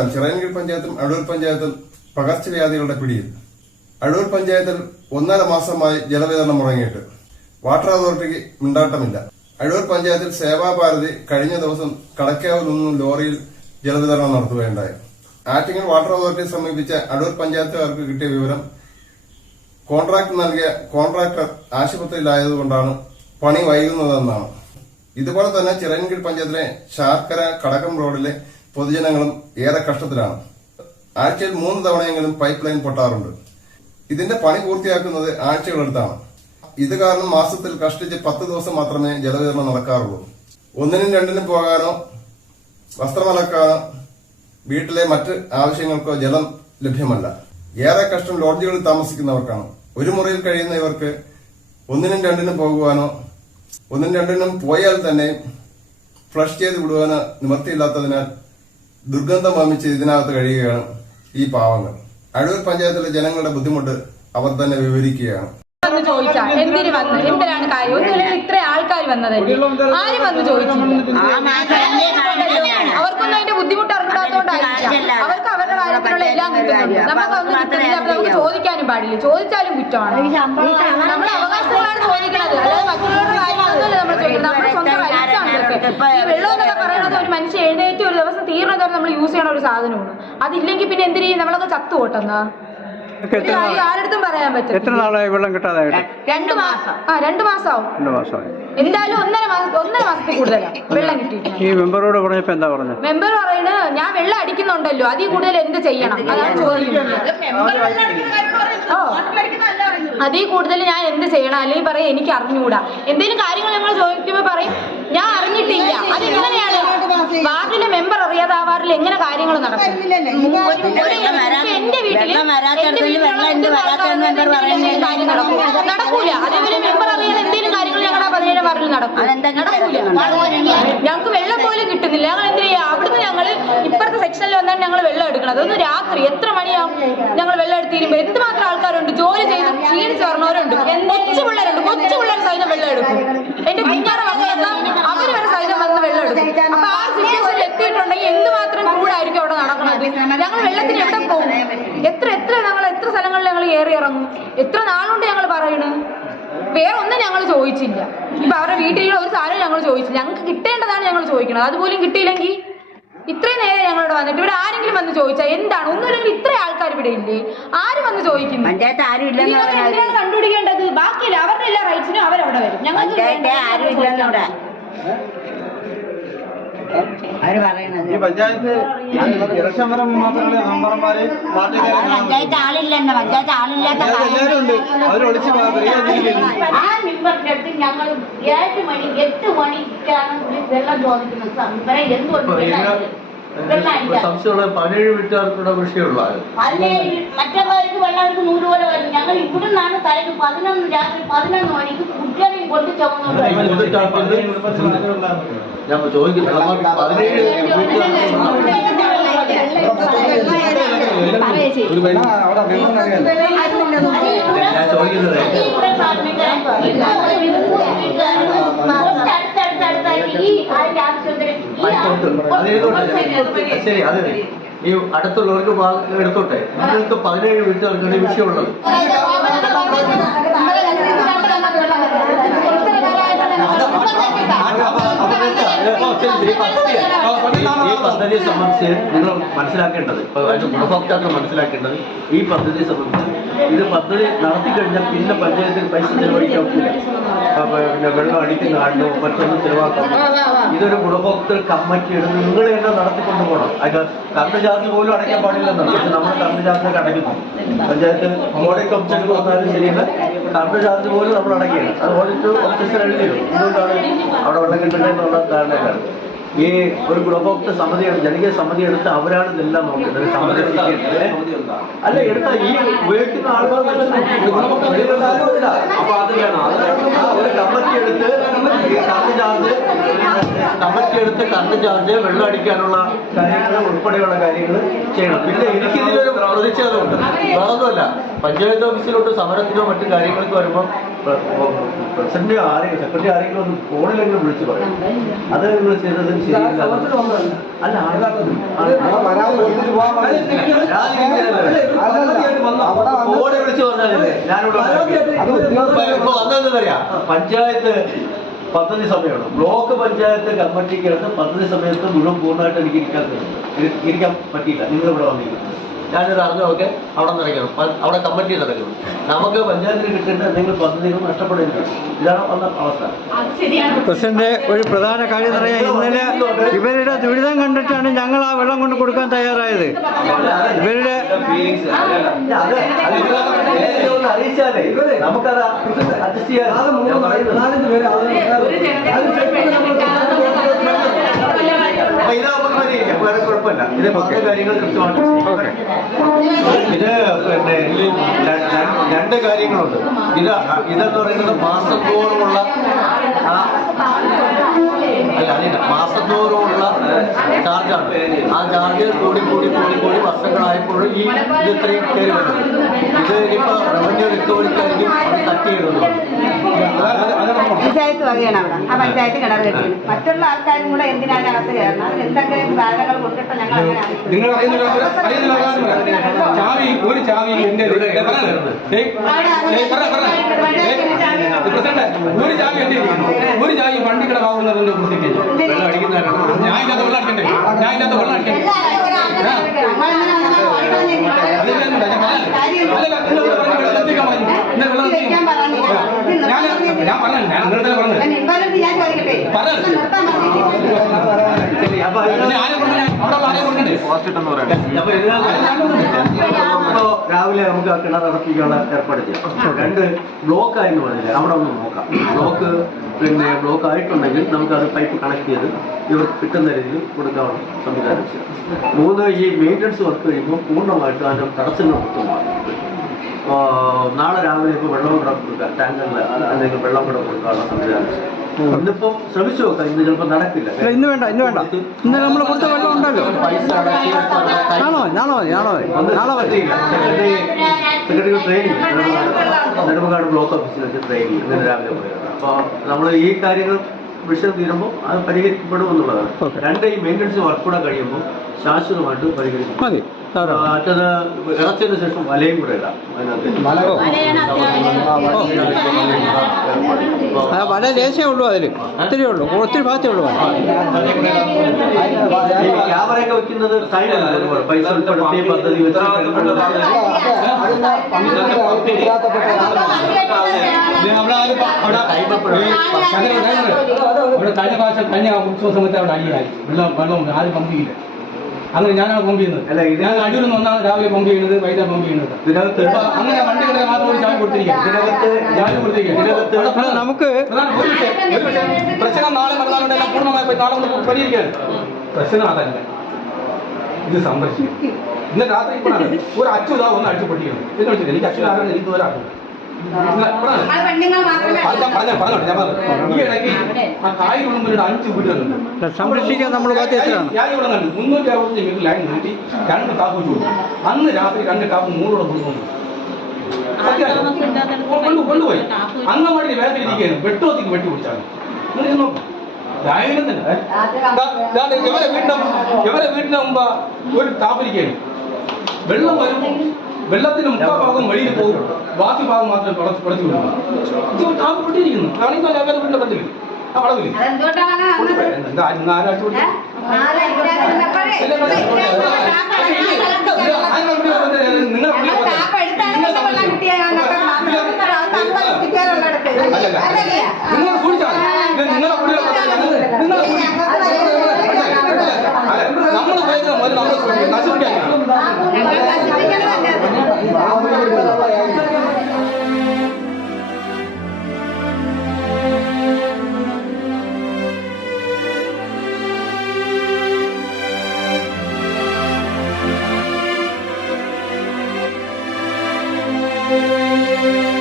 പ്രകാരം ചിറയൻകീഴ് പഞ്ചായത്തും അടൂർ പഞ്ചായത്തും പകർച്ചവ്യാധികളുടെ പിടിയിൽ. അടൂർ പഞ്ചായത്തിൽ 1.5 മാസമായി ജലവിതരണം മുടങ്ങിയിട്ട് വാട്ടർ അതോറിറ്റിക്ക് മിണ്ടാട്ടമില്ല. അടൂർ പഞ്ചായത്തിൽ സേവാഭാരതി കഴിഞ്ഞ ദിവസം കടക്കാവിൽ നിന്നും ലോറിയിൽ ജലവിതരണം നടത്തുകയുണ്ടായി. ആറ്റിങ്ങൽ വാട്ടർ അതോറിറ്റിയെ സമീപിച്ച അടൂർ പഞ്ചായത്തുകാർക്ക് കിട്ടിയ വിവരം കോൺട്രാക്ട് നൽകിയ കോൺട്രാക്ടർ ആശുപത്രിയിലായതുകൊണ്ടാണ് പണി വൈകുന്നതെന്നാണ്. ഇതുപോലെ തന്നെ ചിറയൻകീഴ് പഞ്ചായത്തിലെ ശാർക്കര കടകം റോഡിലെ പൊതുജനങ്ങളും ഏറെ കഷ്ടത്തിലാണ്. ആഴ്ചയിൽ 3 തവണയെങ്കിലും പൈപ്പ് ലൈൻ പൊട്ടാറുണ്ട്. ഇതിന്റെ പണി പൂർത്തിയാക്കുന്നത് ആഴ്ചകളെടുത്താണ്. ഇത് കാരണം മാസത്തിൽ കഷ്ടിച്ച് 10 ദിവസം മാത്രമേ ജലവിതരണം നടക്കാറുള്ളൂ. 1നും 2നും പോകാനോ വസ്ത്രമലക്കാനോ വീട്ടിലെ മറ്റ് ആവശ്യങ്ങൾക്കോ ജലം ലഭ്യമല്ല. ഏറെ കഷ്ടം ലോഡ്ജുകളിൽ താമസിക്കുന്നവർക്കാണ്. ഒരു മുറിയിൽ കഴിയുന്ന ഇവർക്ക് 1നും 2നും പോകുവാനോ 1നും 2നും പോയാൽ തന്നെ ഫ്ലഷ് ചെയ്ത് വിടുവാനോ നിവൃത്തിയില്ലാത്തതിനാൽ ദുർഗന്ധം വമിച്ച് ഇതിനകത്ത് കഴിയുകയാണ് ഈ പാവങ്ങൾ. അടൂർ പഞ്ചായത്തിലെ ജനങ്ങളുടെ ബുദ്ധിമുട്ട് അവർ തന്നെ വിവരിക്കുകയാണ്. എന്തിനാണ് കാര്യം? ഒന്നുമില്ലെങ്കിൽ ഇത്ര ആൾക്കാർ വന്നതല്ലേ, ആരും വന്ന് ചോദിച്ചില്ല. അവർക്കൊന്നും അതിന്റെ ബുദ്ധിമുട്ട് അറിഞ്ഞാത്തോണ്ടായിരിക്കാം. അവർക്ക് അവരുടെ കാര്യത്തിലുള്ള എല്ലാം കിട്ടുന്നുണ്ട്, നമുക്കൊന്നും കിട്ടുന്നില്ല. അപ്പൊ നമുക്ക് ചോദിക്കാനും പാടില്ല, ചോദിച്ചാലും കുറ്റമാണ്. നമ്മുടെ അവകാശങ്ങളാണ് ചോദിക്കുന്നത്, അല്ലാതെ മറ്റുള്ളവരുടെ കാര്യങ്ങളൊന്നുമല്ല നമ്മൾ ചോദിക്കുന്നത്. നമ്മുടെ സ്വന്തം റൈറ്റ്സാണ് ഇതൊക്കെ. ഈ വെള്ളം എന്നൊക്കെ പറയുന്നത് ഒരു മനുഷ്യൻ എഴുന്നേറ്റ് ഒരു ദിവസം തീർന്നതോടെ നമ്മൾ യൂസ് ചെയ്യണ ഒരു സാധനമാണ്. അതില്ലെങ്കിൽ പിന്നെ എന്തിനു ചെയ്യും? നമ്മളൊക്കെ ചത്തു പോട്ടെന്നാ ആരടുത്തും പറയാൻ പറ്റും. എത്ര നാളായി വെള്ളം കിട്ടാതായിട്ട്? 2 മാസം. 2 മാസമാവും. 2 മാസമായി. എന്തായാലും 1.5 മാസത്തിൽ കൂടുതലാണ് വെള്ളം കിട്ടിയിട്ട്. ഈ മെമ്പറോട് പറഞ്ഞപ്പോ എന്താ പറഞ്ഞത്? മെമ്പർ പറയുന്നത് ഞാൻ വെള്ളം അടിക്കുന്നുണ്ടല്ലോ, അതിൽ കൂടുതൽ എന്ത് ചെയ്യണം, അതാണ് ചോദിക്കുന്നത്. അതിൽ കൂടുതൽ ഞാൻ എന്ത് ചെയ്യണം? അല്ലെങ്കിൽ പറയും എനിക്ക് അറിഞ്ഞുകൂടാ. എന്തെങ്കിലും കാര്യങ്ങൾ ഞങ്ങൾ ചോദിക്കുമ്പോൾ പറയും ഞാൻ അറിഞ്ഞിട്ടില്ല. അതെങ്ങനെയാണ് വാർഡിലെ മെമ്പർ അറിയാതെ ആ വാർഡിൽ എങ്ങനെ കാര്യങ്ങൾ നടക്കും? എന്റെ വീട്ടിൽ നടക്കൂല. അതേപോലെ മെമ്പർ അറിയാതെ എന്തെങ്കിലും കാര്യങ്ങൾ ഞങ്ങളുടെ 17 വാർഡിൽ നടക്കൂല. ഞങ്ങൾക്ക് വെള്ളം പോലും കിട്ടുന്നില്ല. ഞങ്ങൾ എന്ത് ചെയ്യാം? അവിടുന്ന് ഞങ്ങൾ ഇപ്പുറത്തെ സെക്ഷനിൽ വന്നാണ് ഞങ്ങൾ വെള്ളം എടുക്കണം. അതൊന്ന് രാത്രി എത്ര മണിയാവും ഞങ്ങൾ വെള്ളം എടുത്തിരുമ്പോ? എന്തുമാത്രം ആൾക്കാരുണ്ട്, ജോലി ചെയ്ത് ക്ഷീണിച്ച് പറഞ്ഞവരുണ്ട്, കൊച്ചു പിള്ളേരുണ്ട്. കൊച്ചു പിള്ളേർ സൈതം വെള്ളം എടുക്കും. എന്റെ കുഞ്ഞാറ മക്കളെല്ലാം അവര് വരെ സൈതം വന്ന് വെള്ളം എടുക്കും. അപ്പൊ ആ സിറ്റുവേഷനിൽ എത്തിയിട്ടുണ്ടെങ്കിൽ എന്തുമാത്രം ചൂടായിരിക്കും അവിടെ നടക്കുന്നത്. ഞങ്ങൾ വെള്ളത്തിന് എവിടെ പോകും? ഞങ്ങൾ എത്ര സ്ഥലങ്ങളിൽ ഞങ്ങൾ കയറി ഇറങ്ങും? എത്ര നാളുകൊണ്ട് ഞങ്ങൾ പറയണ്? വേറെ ഒന്നും ഞങ്ങൾ ചോദിച്ചില്ല. ഇപ്പൊ അവരുടെ വീട്ടിലുള്ള ഒരു സാധനം ഞങ്ങൾ ചോദിച്ചില്ല. ഞങ്ങൾക്ക് കിട്ടേണ്ടതാണ് ഞങ്ങൾ ചോദിക്കുന്നത്. അതുപോലും കിട്ടിയില്ലെങ്കിൽ ഇത്രയും നേരം ഞങ്ങളോട് വന്നിട്ട് ഇവിടെ ആരെങ്കിലും വന്ന് ചോദിച്ചാൽ എന്താണ്? ഒന്നുമില്ലെങ്കിൽ ഇത്ര ആൾക്കാർ ഇവിടെ ഇല്ലേ? ആരും വന്ന് ചോദിക്കുന്നു. കണ്ടുപിടിക്കേണ്ടത് ബാക്കിയില്ല. അവരുടെ എല്ലാ റൈറ്റ്സിനും അവരവിടെ വരും. ഞങ്ങൾക്ക് ഈ പഞ്ചായത്ത് പഞ്ചായത്ത് ആളില്ലെന്ന്, പഞ്ചായത്ത് ആളില്ലാത്ത എല്ലാവരും ഉണ്ട്. അവർ ഒളിച്ച് ഞങ്ങൾ 7 മണി 8 മണിക്കാണ് വെള്ളം ചോദിക്കുന്നത്. എന്തുകൊണ്ട് സംശയമുള്ള 17 വീട്ടുകാർക്കുള്ള വിഷയമുള്ള മറ്റുള്ളവർക്ക് വെള്ളം 100 പോലെ വരും. ഞങ്ങൾ ഇവിടെ നിന്നാണ് തലയ്ക്ക് 11 രാത്രി 11 മണിക്ക് കുട്ടികളെയും കൊണ്ട് ചുമന്നു. ഞാൻ ചോദിക്കുന്നത് 17 ഞാൻ ചോദിക്കുന്നത് ശരി, അതെ. ഈ അടുത്തുള്ളവർക്ക് എടുത്തോട്ടെ. നിങ്ങൾക്ക് 17 വീട്ടുകാർക്കാണ് വിഷയമുള്ളത്. ഈ പദ്ധതിയെ സംബന്ധിച്ച് നിങ്ങൾ മനസ്സിലാക്കേണ്ടത്, ഗുണഭോക്താക്കൾ മനസ്സിലാക്കേണ്ടത്, ഈ പദ്ധതിയെ സംബന്ധിച്ച് ഇത് പദ്ധതി നടത്തിക്കഴിഞ്ഞാൽ പിന്നെ പഞ്ചായത്തിൽ പൈസ ചെലവഴിക്കാൻ പറ്റില്ല. പിന്നെ വെള്ളം അടിക്കുന്ന ആളിനോ മറ്റൊന്നും ചെലവാക്കാൻ പറ്റില്ല. ഇതൊരു ഗുണഭോക്തൃ കമ്മിറ്റിയാണ്. നിങ്ങൾ തന്നെ നടത്തിക്കൊണ്ടു പോകണം. അതിന് കറണ്ട് ചാർജ് പോലും അടയ്ക്കാൻ പാടില്ലെന്നാണ്. പക്ഷെ നമ്മൾ കറണ്ട് ചാർജൊക്കെ അടയ്ക്കുന്നു. പഞ്ചായത്ത് ഓഡിറ്റ് ഓഫീസർക്ക് വന്നാലും ശരിയല്ല, കറണ്ട് ചാർജ് പോലും നമ്മൾ അടയ്ക്കുകയാണ്. അത് ഓഡിറ്റ് ഓഫീസർ എഴുതിയോ എന്തുകൊണ്ടാണ് അവിടെ വെള്ളം കിട്ടുന്നതെന്നുള്ള കാരണമാണ്. ഈ ഒരു ഗുണഭോക്തൃ സമിതിയാണ്, ജനകീയ സമിതി എടുത്ത് അവരാണ് ഇതെല്ലാം നോക്കുന്നത്. സമിതി അല്ല എടുത്ത ഈ ഉപയോഗിക്കുന്ന ആളുകൾ ഒരു കമ്മിറ്റി എടുത്ത് കറണ്ട് ചാർജ് വെള്ളം അടിക്കാനുള്ള കാര്യങ്ങൾ ഉൾപ്പെടെയുള്ള കാര്യങ്ങൾ ചെയ്യണം. പിന്നെ എനിക്കിതിലൊരു പ്രതിഷേധമുണ്ട്. വേറൊന്നുമല്ല, പഞ്ചായത്ത് ഓഫീസിലോട്ട് സമരത്തിനോ മറ്റു കാര്യങ്ങൾക്ക് വരുമ്പോൾ പ്രസിഡന്റ് ആരെങ്കിലും സെക്രട്ടറി ആരെങ്കിലും ഒന്ന് ഫോണിലെങ്കിലും വിളിച്ചു പറയും. അത് നിങ്ങൾ ചെയ്തത് ശരിയല്ല. അല്ല ഫോണിൽ വിളിച്ചു പറഞ്ഞാലേ ഞാനിവിടെ വന്നതെന്നറിയാം. പഞ്ചായത്ത് പദ്ധതി സമയമാണ്. ബ്ലോക്ക് പഞ്ചായത്ത് കമ്മിറ്റിക്കകത്ത് പദ്ധതി സമയത്ത് മുഴുവൻ പൂർണ്ണമായിട്ട് എനിക്ക് ഇരിക്കാൻ പറ്റിയില്ല. നിങ്ങളിവിടെ വന്നിരിക്കുന്നത് ഞാനിത് അറിഞ്ഞൊക്കെ അവിടെ നടക്കണം, അവിടെ കമ്മിറ്റി നടക്കണം. നമുക്ക് പഞ്ചായത്തിന് കിട്ടേണ്ട എന്തെങ്കിലും പദ്ധതികൾ നഷ്ടപ്പെടരുത്. ഇതാണ് വന്ന അവസ്ഥ. പ്രസിഡന്റ്, ഒരു പ്രധാന കാര്യം പറയാം, ഇന്നലെ ഇവരുടെ ദുരിതം കണ്ടിട്ടാണ് ഞങ്ങൾ ആ വെള്ളം കൊണ്ട് കൊടുക്കാൻ തയ്യാറായത്. ഇവരുടെ അറിയിച്ചാലേ നമുക്കത് അഡ്ജസ്റ്റ് ചെയ്യാൻ അപ്പൊ ഇതാവുമ്പോൾ മതിയില്ല, വേറെ കുഴപ്പമില്ല. ഇത് പല കാര്യങ്ങൾ കൃത്യമായിട്ട് ഇത് പിന്നെ രണ്ട് കാര്യങ്ങളുണ്ട്. ഇതെന്ന് പറയുന്നത് മാസം തോറുമുള്ള മാസത്തോറുമുള്ള ചാർജാണ്. ആ ചാർജ് കൂടി വർഷങ്ങളായപ്പോഴും ഈ ഇത് ഇത്രയും കയറി വരുന്നത്. ഇത് ഇനിയിപ്പോൾ റവന്യൂ റിക്കവറിക്കായിരിക്കും അത് കട്ട് ചെയ്യുന്നത്. പഞ്ചായത്ത് വകയാണ് അവിടെ. ആ പഞ്ചായത്ത് കിണർ കെട്ടിയത്. മറ്റുള്ള ആൾക്കാരും കൂടെ എന്തിനാണ് അകത്ത് കയറുന്നത്? അതിന് എന്തെങ്കിലും കാരണങ്ങൾ കൊടുത്തിട്ട് ഞങ്ങൾ ഒരു ചാവി എന്റെ ഒരു ചാവി വണ്ടി കിടക്കാവുന്നതിന്റെ കുറിച്ച് ഞാൻ ഇല്ലാത്ത വെള്ളം അടിക്കണ്ടേ? ഞാൻ ഇല്ലാത്ത വെള്ളം അടിക്കണ്ടേ? ഞാൻ പറഞ്ഞു നിങ്ങളുടെ പറഞ്ഞു രാവിലെ നമുക്ക് ആ കിണർ അടപ്പിക്കാനുള്ള ഏർപ്പാട് ചെയ്യാം. രണ്ട് ബ്ലോക്ക് ആയെന്ന് പറഞ്ഞില്ല, അവിടെ ഒന്ന് നോക്കാം. ബ്ലോക്ക് ആയിട്ടുണ്ടെങ്കിൽ നമുക്കത് പൈപ്പ് കണക്ട് ചെയ്ത് ഇവർ കിട്ടുന്ന രീതിയിൽ കൊടുക്കാനുള്ള സംവിധാനം ചെയ്യാം. മൂന്ന്, ഈ മെയിൻ്റനൻസ് വർക്ക് കഴിയുമ്പോൾ പൂർണ്ണമായിട്ട് അതിൻ്റെ തടസ്സങ്ങൾ മൊത്തമാണ്. നാളെ രാവിലെ ഇപ്പോൾ വെള്ളം കൂടെ കൊടുക്കാം, ടാങ്കറിൽ എന്തെങ്കിലും വെള്ളം കൂടെ കൊടുക്കാനുള്ള സംവിധാനം. ഇന്നിപ്പോ ശ്രമിച്ചു നോക്കാം, ഇന്ന് ചിലപ്പോൾ നടക്കില്ല. ഇന്ന് വേണ്ട ഇന്ന് നമ്മൾ കൊടുത്ത വെള്ളം ഉണ്ടല്ലോ. പൈസ സെക്രട്ടറി ട്രെയിനിങ് നെടുമങ്ങാട് ബ്ലോക്ക് ഓഫീസിൽ വെച്ച് ട്രെയിനിങ് ഇന്നലെ രാവിലെ പോയത്. അപ്പോൾ നമ്മൾ ഈ കാര്യങ്ങൾ വിഷയം തീരുമ്പോൾ അത് പരിഹരിക്കപ്പെടുമെന്നുള്ളതാണ്. രണ്ട്, ഈ മെയിൻ്റനൻസ് വർക്ക് കൂടെ കഴിയുമ്പോൾ ശാശ്വതമായിട്ട് പരിഹരിക്കും. മറ്റത് ഇറച്ചതിന് ശേഷം വലയും കൂടെ ഇടാം. വല ലേശേ ഉള്ളൂ, അതിൽ ഒത്തിരി ഉള്ളൂ, ഒത്തിരി ഭാഗത്തേ ഉള്ളൂ. ഈ ക്യാമറയൊക്കെ വെക്കുന്നത് സൈഡല്ല, പൈസ ഉൾപ്പെടുത്തി പദ്ധതി വെച്ച് കഴിഞ്ഞ പ്രാവശ്യം കഴിഞ്ഞ ഉത്സവ സമയത്ത് അവിടെ അടിയായി വെള്ളമുണ്ട്, ആരും പമ്പ് ചെയ്യില്ല. അങ്ങനെ ഞാനാണ് പമ്പ് ചെയ്യുന്നത്. ഞാൻ അടിയിൽ നിന്ന് ഒന്നാണ് രാവിലെ പമ്പ് ചെയ്യുന്നത്, വൈകിട്ട് പമ്പ് ചെയ്യുന്നത്. അങ്ങനെ വണ്ടികളെ മാത്രം ഒരു ചായ കൊടുത്തിരിക്കും. നമുക്ക് പ്രശ്നം നാളെ നടന്നാലുണ്ടെല്ലാം പൂർണ്ണമായി നാളെ ഒന്ന് പരിഹരിക്കാൻ. പ്രശ്നം അതല്ല, ഇത് സംരക്ഷിക്കും. ഇന്ന് രാത്രി ഇപ്പോഴാണ് ഒരു അച്യുതാ ഒന്ന് അടിച്ചു പൊട്ടിക്കുന്നത്. എന്ന് വെച്ചിട്ട് എനിക്ക് അച്യുതാകാൻ എനിക്ക് ഒരാക്കും ഈ ഇടയ്ക്ക് ആ കായ് കുടുംബം 5 വീടുകളുണ്ട്. സംരക്ഷിക്കാൻ നമ്മൾ ബാധ്യസ്ഥരാണ്. ഞാൻ ഇവിടെ കണ്ടു 365 ലൈൻ നീട്ടി 2 ടാപ്പ് വെച്ചു. അന്ന് രാത്രി 2 ടാപ്പ് 3 കൊണ്ടുപോയി. അന്നമാടി വേദനിരിക്കുകയാണ്. വെട്ടുവത്തിക്ക് വെട്ടി പിടിച്ചാണ്. ഇവരെ വീടിന്റെ മുമ്പ് ഒരു ടാപ്പിരിക്കുകയാണ്. വെള്ളം വരും, വെള്ളത്തിന്റെ 3/4 ഭാഗം വഴിയിൽ പോകും, ബാക്കി ഭാഗം മാത്രം കുറച്ച് വിടും. ടാപ്പ് പൊട്ടിയിരിക്കുന്നു. കാണിക്കാൻ അവരുടെ വീടിന്റെ പറ്റില്ല ആ വളവില് ആരാഴ്ച